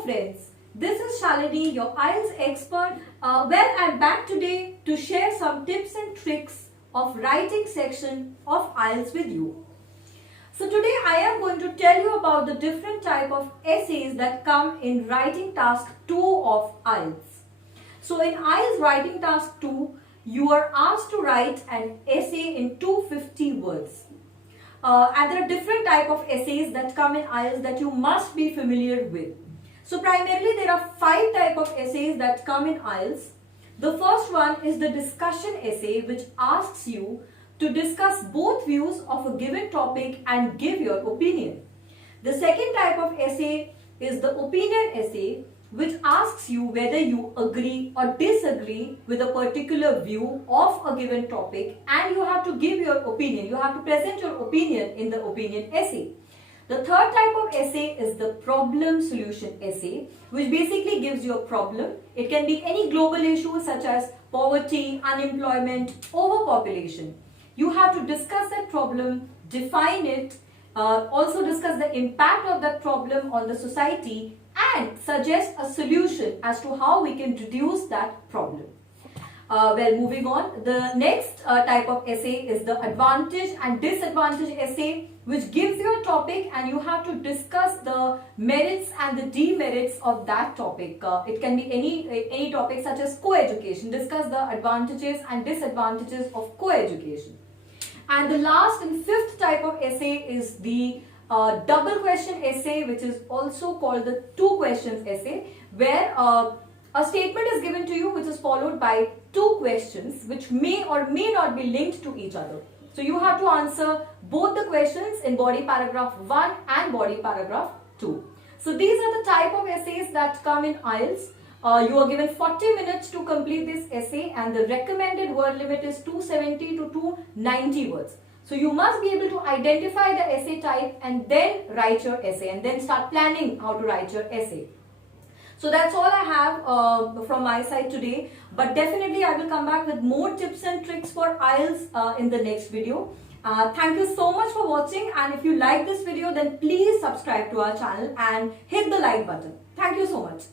Hello friends, this is Shalini, your IELTS expert. I'm back today to share some tips and tricks of writing section of IELTS with you. So today I am going to tell you about the different type of essays that come in writing task 2 of IELTS. So in IELTS writing task 2, you are asked to write an essay in 250 words. And there are different type of essays that come in IELTS that you must be familiar with. So primarily there are 5 type of essays that come in IELTS. The first one is the discussion essay, which asks you to discuss both views of a given topic and give your opinion. The second type of essay is the opinion essay, which asks you whether you agree or disagree with a particular view of a given topic, and you have to give your opinion. You have to present your opinion in the opinion essay. The third type of essay is the problem solution essay, which basically gives you a problem. It can be any global issue such as poverty, unemployment, overpopulation. You have to discuss that problem, define it, also discuss the impact of that problem on the society, and suggest a solution as to how we can reduce that problem. Moving on, the next type of essay is the advantage and disadvantage essay, which gives you a topic and you have to discuss the merits and the demerits of that topic. It can be any topic such as co-education. Discuss the advantages and disadvantages of co-education. And the last and fifth type of essay is the double question essay, which is also called the 2 questions essay, where a statement is given to you which is followed by 2 questions which may or may not be linked to each other. So you have to answer both the questions in body paragraph 1 and body paragraph 2. So these are the type of essays that come in IELTS. You are given 40 minutes to complete this essay, and the recommended word limit is 270 to 290 words. So you must be able to identify the essay type and then write your essay, and then start planning how to write your essay. So that's all I have from my side today, but definitely I will come back with more tips and tricks for IELTS in the next video. Thank you so much for watching, and if you like this video, then please subscribe to our channel and hit the like button. Thank you so much.